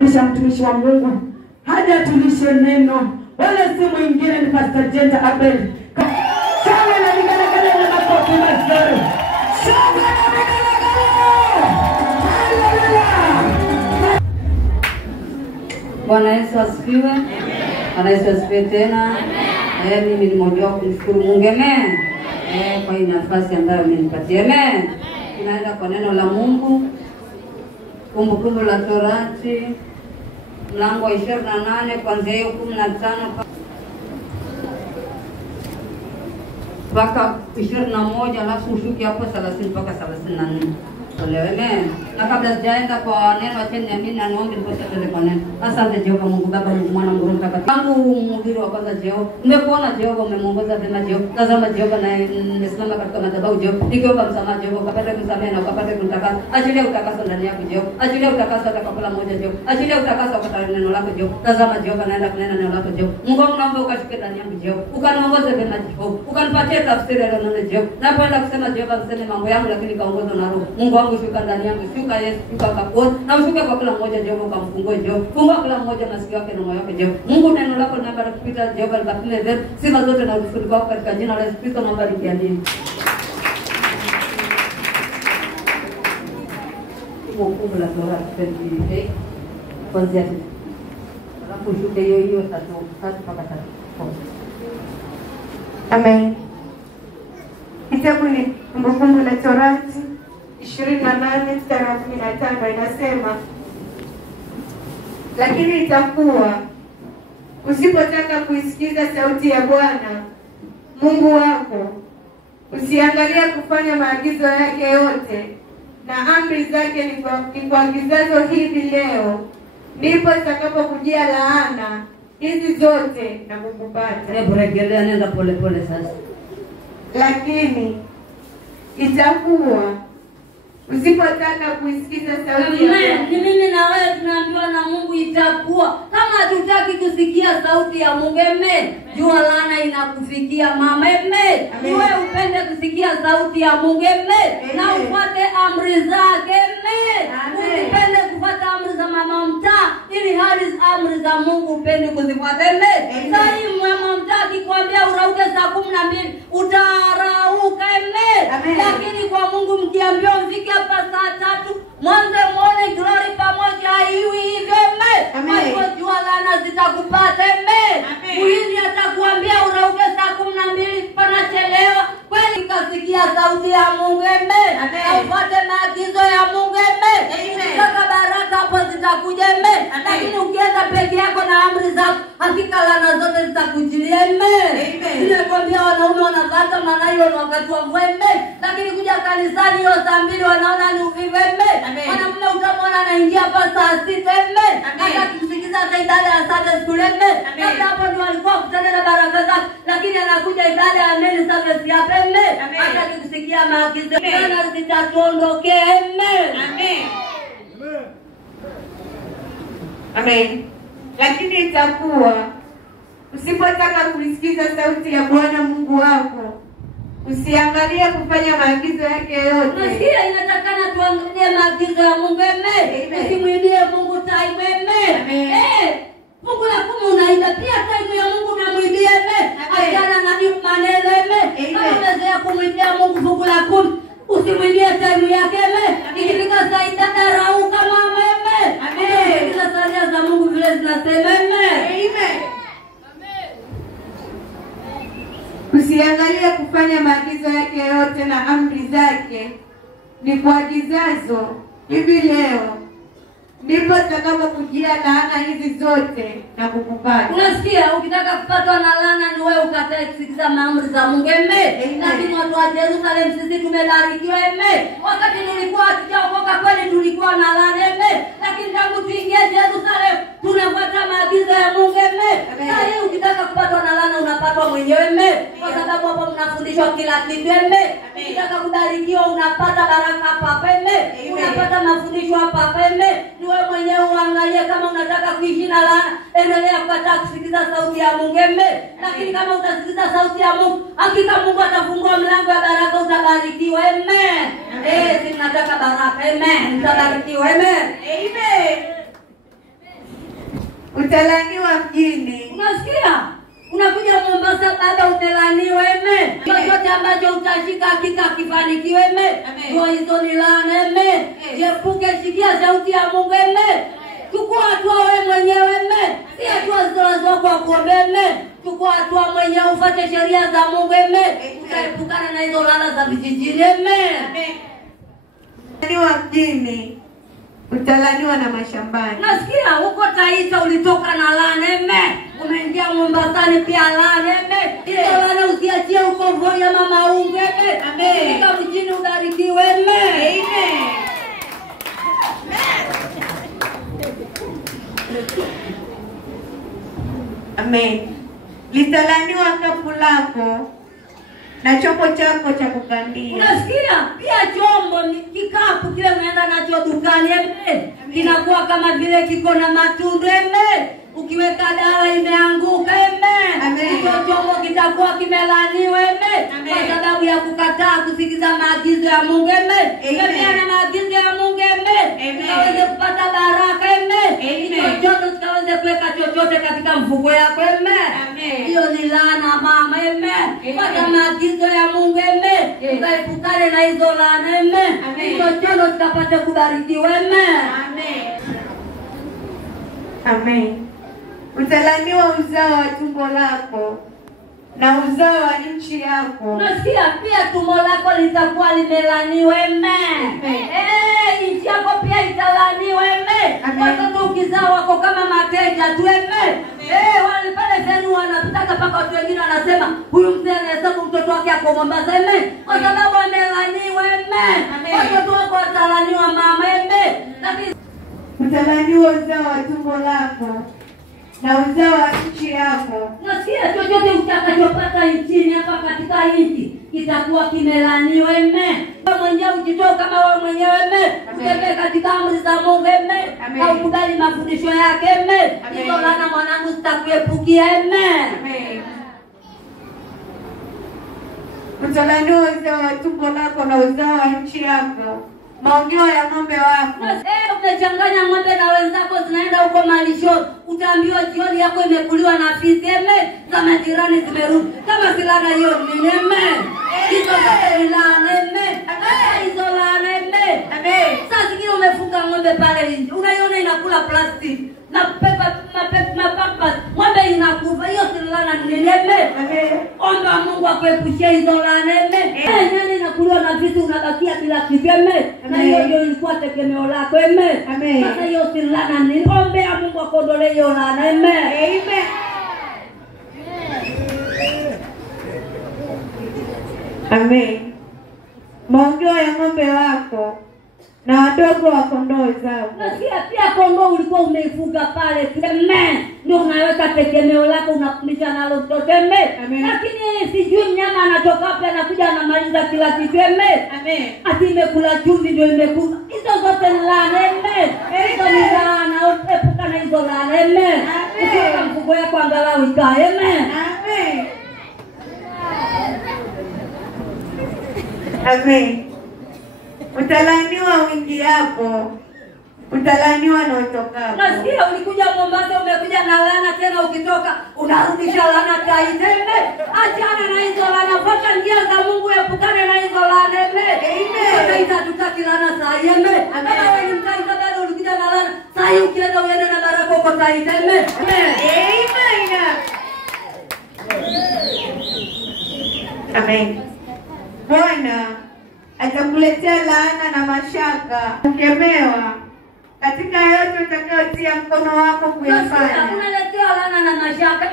Mtumishi wa Mungu haja tulishe neno, wala si mwingine ni Pastor Jenta Abel. Sawa na vigelegele na makofi mazuri. Sawa na vigelegele. Haleluya. Bwana Yesu asifiwe. Bwana Yesu asifiwe tena. Mimi ni mmoja wa kumshukuru Mungu. Amen. Kwa hii nafasi ambayo amenipatia. Amen. Tunaenda kwa neno la Mungu. Kumbukumbu la Torati mlango wa 28 kuanzia 15 mpaka 21, alafu ushuke hapo 30 mpaka 34. Amen. Na kabla sijaenda kwa neno, acha niamini na niombe ndipo tuende kwa neno. Asante Jehova Mungu Baba, Mungu Mwana, Mungu Mtakatifu. Tangu mhubiri wa kwanza Jehova, nimekuona Jehova, umemuongoza vyema Jehova. Tazama Jehova, na nimesimama katika madhabahu Jehova, nikiomba msamaha Jehova, ukapate kusamehe na ukapate kutakasa. Achilia utakaso ndani yako Jehova. Achilia utakaso hata kwa kila mmoja Jehova. Achilia utakaso kwa neno lako Jehova. Tazama Jehova, naenda kunena neno lako Jehova. Mungu wangu, naomba ukashuke ndani yangu Jehova. Ukaniongoze vyema Jehova. Ukanipatie tafsiri ya neno Jehova. Napoenda kusema Jehova, mseme mambo yangu lakini kaongozwe na Roho. Mungu wangu, shuka ndani yangu. Shuka Yesu, shuka kwa na ushuke kwa kila mmoja Jehova, ukamfungue Jehova. Fungua kila mmoja masikio yake na moyo wake Jehova. Mungu, neno lako linapata kupita Jehova, likapime zetu. Sifa zote na utukufu wako katika jina la Yesu Kristo, naomba nikiamini. Kumbukumbu la Torati 28 kuanzia alafu ushuke hiyo 3 mpaka 3. Amen. Kitabu ni Kumbukumbu la Torati 28 mstari wa 15 inasema, lakini itakuwa usipotaka kuisikiza sauti ya Bwana Mungu wako, usiangalia kufanya maagizo yake yote na amri zake nikuagizazo hivi leo, ndipo itakapokujia laana hizi zote na kukupata. Hebu rejelea, nenda pole pole sasa. Lakini itakuwa usipotaka kuisikiza sauti ya Bwana. Ni mimi na wewe tunaambiwa na Mungu itakuwa. Kama hatutaki kusikia sauti ya Mungu, amen, jua laana inakufikia mama, amen. Wewe upende kusikia sauti ya Mungu, amen, na ufuate amri zake, amen. Usipende kufuata amri za mama mtaa, ili hali amri za Mungu upende kuzifuata, amen. Sasa mama mtaa akikwambia urauke saa 12 utarauka, amen. Lakini kwa Mungu mkiambia mfike hapa saa 3 mwanze muone glory pamoja, hivi hivyo, amen. Kwa jua laana zitakupata, amen. Muhindi atakwambia urauke saa 12 panachelewa, kweli kasikia sauti ya Mungu, amen. Ufuate maagizo ya Mungu, amen. Sasa baraka hapo zitakuja, amen. Lakini ukienda peke yako na amri zako, hakika laana zote zitakujilia, amen. Nilikwambia wanaume wanapata manayo wakati wa mvua, amen. Lakini kuja kanisani hiyo saa 2 wanaona ni uvivu, amen. Mwanamume utamwona anaingia hapa saa 6, amen. Hata akimsikiza hata ibada ya Sunday school, amen. Hata hapo ndio alikuwa kutana na baraka zake, lakini anakuja ibada ya main service hapa, amen. Hata akisikia maagizo laana zitatuondokea, amen. Amen. Lakini itakuwa usipotaka kuisikiza sauti ya Bwana Mungu wako, usiangalie kufanya maagizo yake yote. Nasikia inatakana tuangalie maagizo ya Mungu, amen. Usimwibie Mungu time, amen. Mungu la kumu unaida pia time ya Mungu unamwibia, amen. Achana na hiyo maneno, amen. Kama unaweza kumwibia Mungu fungu la 10, usimwibie time yake, amen. Ikifika saa 6 rauka mama, amen. Amen. Kila sala za Mungu vile zinasema, amen. Usiangalie kufanya maagizo yake yote na amri zake nikuagizazo hivi leo, ndipo itakapokujia laana hizi zote na kukupata. Unasikia, ukitaka kupatwa na laana ni wewe ukatae kusikiza amri za Mungu, amen. Lakini watu wa Jerusalem sisi tumebarikiwa, amen. Wakati tulikuwa hatujaokoka kweli tulikuwa na laana, amen. Lakini tangu tuingie Jerusalem tunafuata maagizo ya Mungu, amen. Sasa ukitaka kupatwa na laana unapatwa mwenyewe, amen. Kwa sababu hapo mnafundishwa kila kitu, amen. Ukitaka kubarikiwa unapata baraka hapa, amen. Unapata mafundisho hapa, amen. Ni wewe mwenyewe uangalie kama unataka kuishi na laana, endelea kukataa kusikiza sauti ya Mungu, amen. Lakini kama utasikiza sauti ya Mungu, hakika Mungu atafungua mlango wa baraka, utabarikiwa, amen. Sisi tunataka baraka, amen. Utabarikiwa, amen. Utalaniwa mjini. Unasikia? Unakuja Mombasa baba umelaniwa eme. Chochote ambacho utashika hakika kifanikiwe eme. Kwa hizo ni laana eme. Epuke, sikia sauti ya Mungu eme. Chukua hatua wewe mwenyewe eme. Si hatua zako kwa kuomba eme. Chukua hatua mwenyewe ufuate sheria za Mungu eme. Utaepukana na hizo laana za vijijini eme. Utalaniwa mjini. Utalaniwa na mashambani. Nasikia huko Taita ulitoka na laana eme. Umeingia Mombasani pia laana eme. Hizo laana usiachie huko Voya mama unge eme. Amen. Fika mjini ubarikiwe eme. Amen. Amen. Litalaniwa kapu lako na chombo chako cha kukandia. Unasikia? Pia chombo ni kikapu kile unaenda nacho dukani eme. Kinakuwa kama vile kiko na matunda eme. Ukiweka dawa imeanguka eme. Hicho chombo kitakuwa kimelaniwa eme. Kwa sababu ya kukataa kusikiza maagizo ya Mungu eme. Kemea na maagizo ya Mungu eme. Ukaweze kupata baraka eme. Chochote ukaweze kuweka chochote katika mfuko yako eme. Hiyo ni laana mama eme. Pata maagizo ya Mungu eme. Ukaepukane na hizo laana eme. Chochote ukapate kubarikiwa eme. Amen. Utalaniwa uzao wa tumbo lako na uzao wa nchi yako. Unasikia? Pia tumbo lako litakuwa limelaniwa eme. Nchi yako pia italaniwa eme. Watoto ukizao wako kama mateja tu eme. Wale pale zenu wanapitaka paka watu wengine wanasema huyu mzee anahesabu mtoto wake ako Mombasa eme. Kwa sababu amelaniwa eme. Watoto wako watalaniwa mama eme. Utalaniwa uzao wa tumbo lako na uzao wa nchi yako. Nasikia chochote utakachopata nchini hapa katika nchi kitakuwa kimelaniwa eme. Wewe mwenyewe ujitoe kama wewe mwenyewe eme. Utembee katika amri za Mungu eme. Na ukubali mafundisho yake eme. Hizo laana mwanangu sitakuepukia eme. Amen. Utalaniwa uzao wa tumbo lako na uzao wa nchi yako. Maongeo ya ng'ombe wako. Umechanganya ng'ombe na wenzako zinaenda huko malisho. Utaambiwa jioni yako imekuliwa na fisi eme. Za majirani zimerudi. Kama si laana hiyo ni eme. Hizo zote laana eme. Hizo laana eme. Sasa zingine umefunga ng'ombe pale nje. Unaiona inakula plastic. Na pepa ng'ombe inakufa. Hiyo si laana ni eme. Omba Mungu akuepushie hizo laana eme. Nyani inakuliwa na fisi unabakia bila kitu eme. Na hiyo ilikuwa tegemeo lako eme. Sasa hiyo si laana ni ombea Mungu akondolee hiyo laana eme. Amen. Amen. Maongeo ya ng'ombe wako na wadogo wa kondoo zao. Nasikia pia kondoo ulikuwa umeifuga pale eme. Ndio unaweka tegemeo lako unakulisha nalo mtoto eme. Lakini sijui mnyama anatoka wapi anakuja anamaliza kila kitu eme. Ati imekula chumvi ndio imekufa. Hizo zote ni laana eme. Hizo ni laana. Epuka na hizo laana eme. Ukiweka mfugo yako angalau ikae eme. Amen. Utalaniwa wingi yako. Utalaniwa na utokako. Nasikia ulikuja Mombasa umekuja na laana tena ukitoka unarudisha laana Taita eme. Achana na hizo laana. Fuata njia za Mungu epukane na hizo laana eme. Taita tutaki laana saa eme. Kama wewe ni Mtaita bado ulikuja na laana. Saa ukienda uende na baraka uko Taita eme. Amen. Bwana atakuletea laana na mashaka. Ukemewa katika yote utakayotia mkono wako kuyafanya. Unaletea laana na mashaka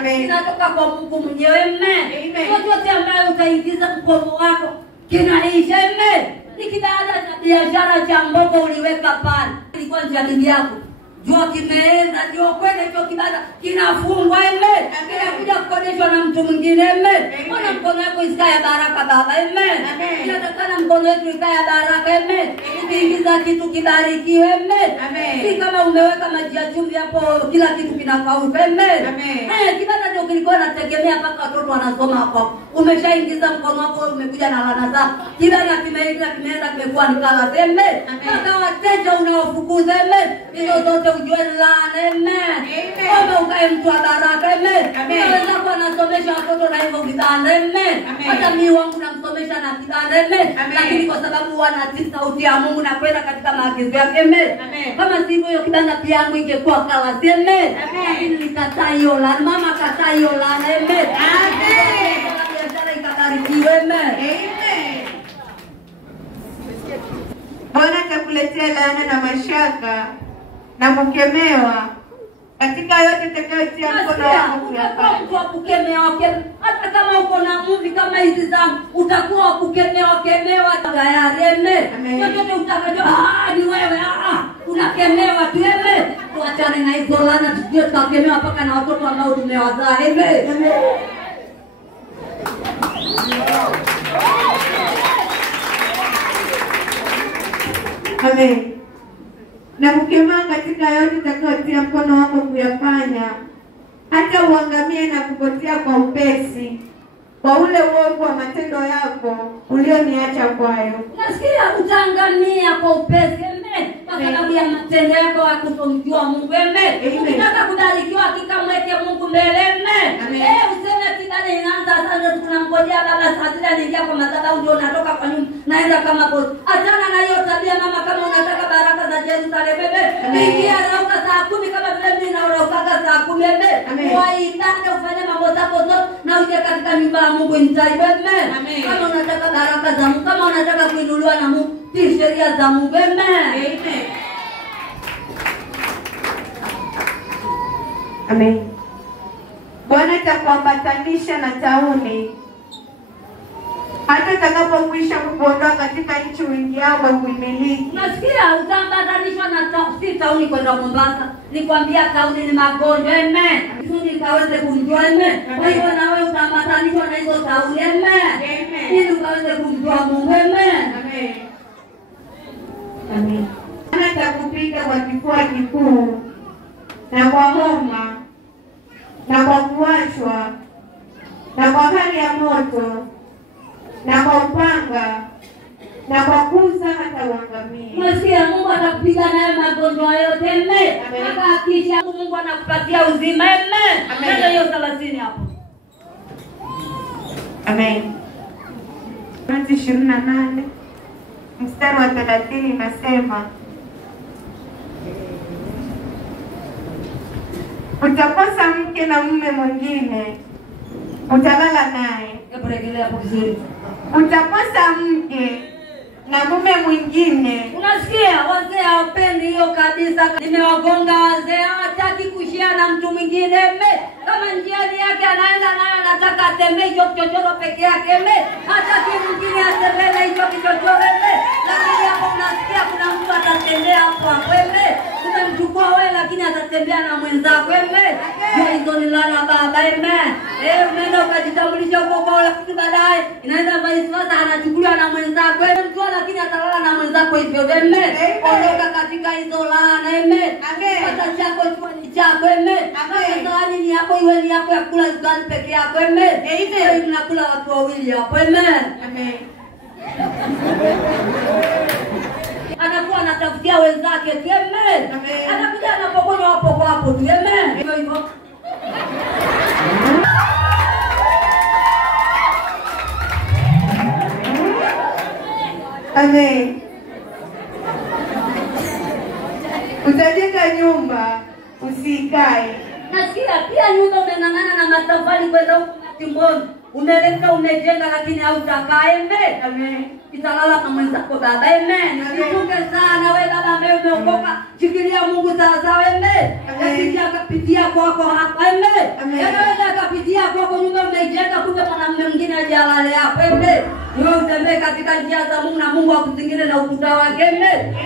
eme. Inatoka kwa Mungu mwenyewe eme. Chochote ambayo utaingiza mkono wako kinaisha eme. Ni kibanda cha biashara cha mbogo uliweka pale. Ilikuwa ni bibi yako. Jua kimeenda ndio kwenda hicho kibanda kinafungwa eme. Kinakuja kukodeshwa na mtu mwingine eme. Mbona mkono wako isikae baraka baba eme. Inatakana mkono wetu ikae baraka eme. Ukiingiza kitu kibarikiwe eme. Si kama umeweka maji ya chumvi hapo kila kitu kinakauka eme. Kibanda ndio kilikuwa nategemea mpaka watoto wanasoma hapo. Umeshaingiza mkono wako umekuja na laana zako. Kibanda kimeenda kimekuwa ni kala eme. Hata wateja unaofukuza eme. Hizo zote ujue laana. Amen. Omba ukae mtu wa baraka. Amen. Unaweza kuwa nasomesha watoto na hivyo kibanda. Amen. Hata mimi wangu namsomesha na kibanda. Amen. Lakini kwa sababu wanatii sauti ya Mungu na kwenda katika maagizo yake. Amen. Kama sivyo hiyo kibanda pia yangu ingekuwa kalasi. Amen. Lakini nikataa hiyo laana. Mama kataa hiyo laana. Amen. Biashara ikabarikiwe. Amen. Bwana atakuletea laana na mashaka na kukemewa katika yote utakayotia mkono wako kuyafanya. Utakuwa kukemewa. Hata kama uko na muvi kama hizi zangu, utakuwa kukemewa tayari. Amen. Yote utakayo ni wewe unakemewa tu. Amen. Tuachane na hizo laana, tujue tutakemewa mpaka na watoto ambao tumewazaa. Amen. Amen. Na kukemewa katika yote utakayotia mkono wako kuyafanya, hata uangamie na kupotea kwa upesi kwa ule uovu wa matendo yako ulioniacha kwayo. Nasikia utaangamia kwa upesi. Amen. Kwa sababu ya matendo yako ya kutomjua Mungu. Amen. Ukitaka kubarikiwa hakika mweke Mungu mbele. Amen. Useme kibali inaanza sasa, tunamngojea baba saa 6 anaingia kwa madhabahu ndio unatoka kwa nyumba naenda kama boss. Achana na hiyo tabia mama, kama unataka baraka za Jerusalem. Amen. Ingia rauka saa 10 kama vile mimi naondoka saa 10. Amen. Waitaka ufanye mambo zako zote na uje katika nyumba ya Mungu nitaibe. Amen. Kama unataka baraka za Mungu, kama unataka kuinuliwa na Mungu, tii sheria za Mungu. Amen. Amen. Bwana atakuambatanisha na tauni hata utakapokwisha kuondoka katika nchi uingiao kwa kuimiliki. Nasikia utaambatanishwa na si tauni kwenda Mombasa. Nikwambia tauni ni magonjwa. Amen. Ili kaweze kumjua. Amen. Kwa hiyo na wewe utaambatanishwa na hizo tauni. Amen. Ili ukaweze kumjua Mungu. Amen. Bwana atakupiga kwa kifua kikuu na kwa homa na kwa kuwashwa na kwa hali ya moto na kwa upanga na kwa kuza hata uangamie. Nasikia Mungu atakupiga nayo magonjwa yote. Amen. Hakikisha Mungu anakupatia uzima. Amen. Ndio hiyo 30 hapo. Amen. Mathayo 28 mstari wa 30 inasema, utakosa mke na mume mwingine utalala naye. Rejelea hapo vizuri. Utakosa mke na mume mwingine. Unasikia wazee hawapendi hiyo kabisa. Nimewagonga wazee, hawataki kushia na mtu mwingine. Kama njiani yake anaenda nayo anataka atembee hiyo kichochoro peke yake. Hataki mwingine atembee na hiyo kichochoro. Lakini hapo unasikia kuna mtu atatembea hapo. Umemchukua wewe lakini atatembea na mwenzako. Hizo ni laana baba. Unaenda ukajitambulisha huko kwao, lakini baadaye inaenda vice versa, anachukuliwa na mwenzako. Mtu lakini atalala na mwenzako hivyo. Ondoka katika hizo laana. Pata chako chukua ni chako. Sahani ni yako, iwe ni yako ya kula zani peke yako. Hivi tunakula watu wawili hapo. Anakuwa anatafutia wenzake tu. Anakuja anapokonywa hapo kwa hapo tu. Hivyo hivyo. Amen. Utajenga nyumba usikae. Nasikia pia nyumba umeng'ang'ana na matofali kwenda huko Timboni. Umeleta umejenga lakini hautakae. Amen. Italala na mwenzako baba. Nifunge sana wewe baba ambaye umeokoka. Shikilia Mungu sawa sawa. Asikia akapitia kwako hapa. Yanaweza akapitia kwako nyumba umejenga kumbe mwanamume mwingine ajalale hapo. Wewe utembee katika njia za Mungu na Mungu akuzingire na ukuta wake.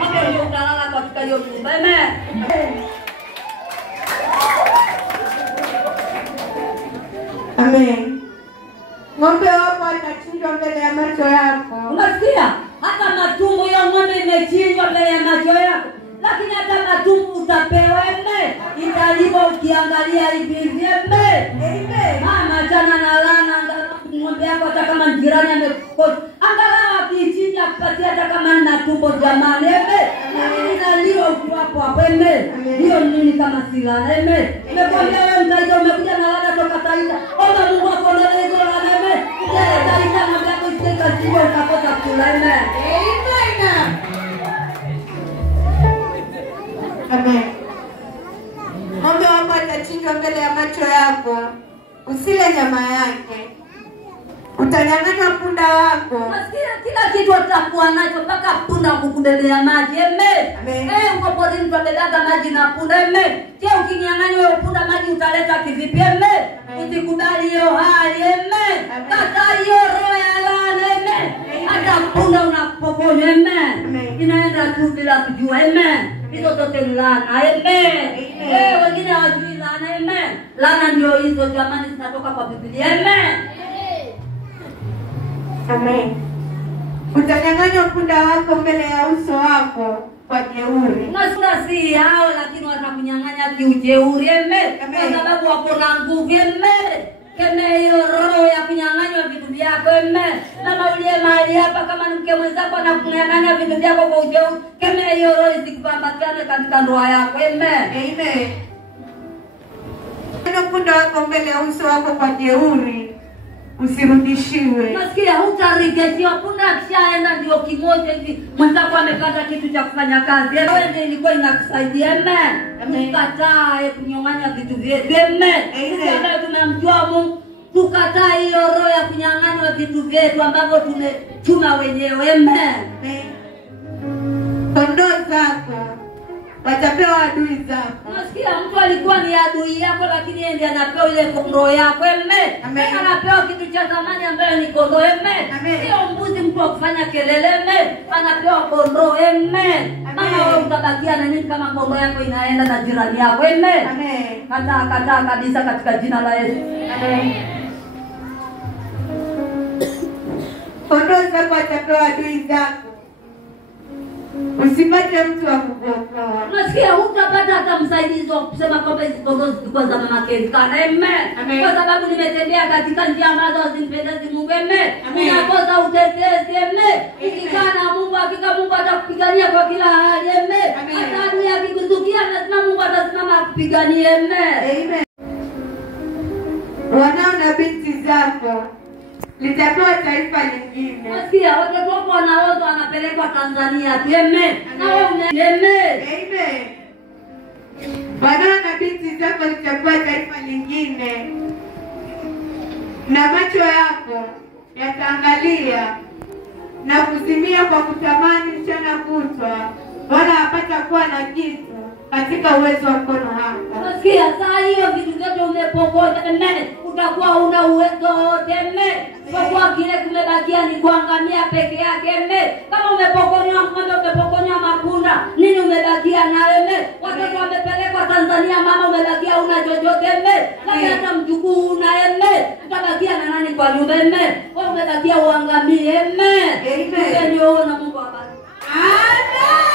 Hapo ndio utalala katika hiyo nyumba. Amen. Ng'ombe wako atachinjwa mbele ya macho yako. Unasikia? Hata matumbo ya ng'ombe imechinjwa mbele ya macho yako. Lakini hata matumbo utapewa. Italiwa ukiangalia hivi. Mama jana na lana ng'ombe yako hata kama jirani amekukosha. Angalau akichinja kupatia hata kama na tumbo jamani. Lakini italiwa ukiwapo hapo. Hiyo si laana. Amen. Nimekwambia wewe mtaita umekuja na laana toka Taita. Omba Mungu akuondolee hizo laana. Amen. Yeye Taita na yako isika jiwe utakosa kula. Amen. Amen. Ng'ombe wako atachinjwa mbele ya macho yako. Usile nyama yake. Utanyang'anywa punda wako. Nasikia kila kitu atakuwa nacho mpaka punda kukubebea maji. Amen. Uko porini tutabeba maji na punda. Amen. Je, ukinyang'anywa wewe punda maji utaleta kivipi? Amen. Usikubali hiyo hali. Amen. Kata hiyo roho ya laana. Amen. Hata punda unapokonywa. Amen. Inaenda tu bila kujua. Amen. Hizo zote ni laana. Amen. Wengine hawajui laana. Amen. Laana ndio hizo jamani zinatoka kwa Biblia. Amen. Amen. Utanyang'anywa punda wako mbele ya uso wako kwa jeuri. Unasura si hao lakini watakunyang'anya kiujeuri. Amen. Kwa sababu wako na nguvu. Amen. Keme hiyo roho ya kunyang'anywa vitu vyako. Amen. Na uliye mahali hapa kama ni mke mwenzako na kunyang'anya vitu vyako kwa ujeuri, keme hiyo roho isikupambatane katika ndoa yako. Amen. Amen. Punda wako mbele ya uso wako kwa jeuri, usirudishiwe. Nasikia hutarejeshwa. Punda akishaenda ndio kimoja hivi mwenzako amepata kitu cha kufanya kazi. Wewe ndio ilikuwa inakusaidia. Amen. Tukatae kunyang'anya vitu vyetu. Amen. Sisi tunamjua Mungu, tukataa hiyo roho ya kunyang'anywa vitu vyetu ambavyo tumechuma wenyewe. Amen. Kondoo zako watapewa adui zako. Nasikia mtu alikuwa ni adui yako lakini yeye ndiye anapewa ile kondoo yako. Amen. Anapewa kitu cha zamani ambayo ni kondoo. Amen. Sio mbuzi mtu wa kufanya kelele. Amen. Anapewa kondoo. Amen. Mama wewe utabakia na nini kama kondoo yako inaenda na jirani yako? Amen. Kataa kabisa katika jina la Yesu. Amen. Kondoo zako watapewa adui zako. Usipate mtu wa kukuokoa. Nasikia hutapata hata msaidizi wa kusema kwamba hizi kondoo zilikuwa za mama Kenkana. Amen. Kwa sababu nimetembea katika njia ambazo hazimpendezi Mungu. Amen. Unakosa utetezi. Amen. Ukikaa na Mungu hakika Mungu atakupigania kwa kila hali. Amen. Hata adui akikuzukia lazima Mungu atasimama akupiganie. Amen. Wanao na binti zako litapewa taifa lingine. Nasikia watoto wako wanaozwa wanapelekwa Tanzania tu. Amen. Na wewe Amen. Wanao na binti zako litapewa taifa lingine. Na macho yako yataangalia na kuzimia kwa kutamani mchana kutwa, wala hapata kuwa na kitu katika uwezo wa mkono wako. Nasikia saa hiyo vitu vyote umepokonywa. Amen. Utakuwa una uwezo wote. Amen. Kwa kuwa kile kumebakia ni kuangamia peke yake. Amen. Kama umepokonywa ng'ombe, umepokonywa mapunda, nini umebakia nawe? Amen. Watoto wamepelekwa Tanzania, mama umebakia una chochote. Amen. Kama hata mjukuu una. Amen. Utabakia na nani kwa nyumba? Amen. Wewe umebakia uangamie. Amen. Amen. Ndio na Mungu abariki. Amen.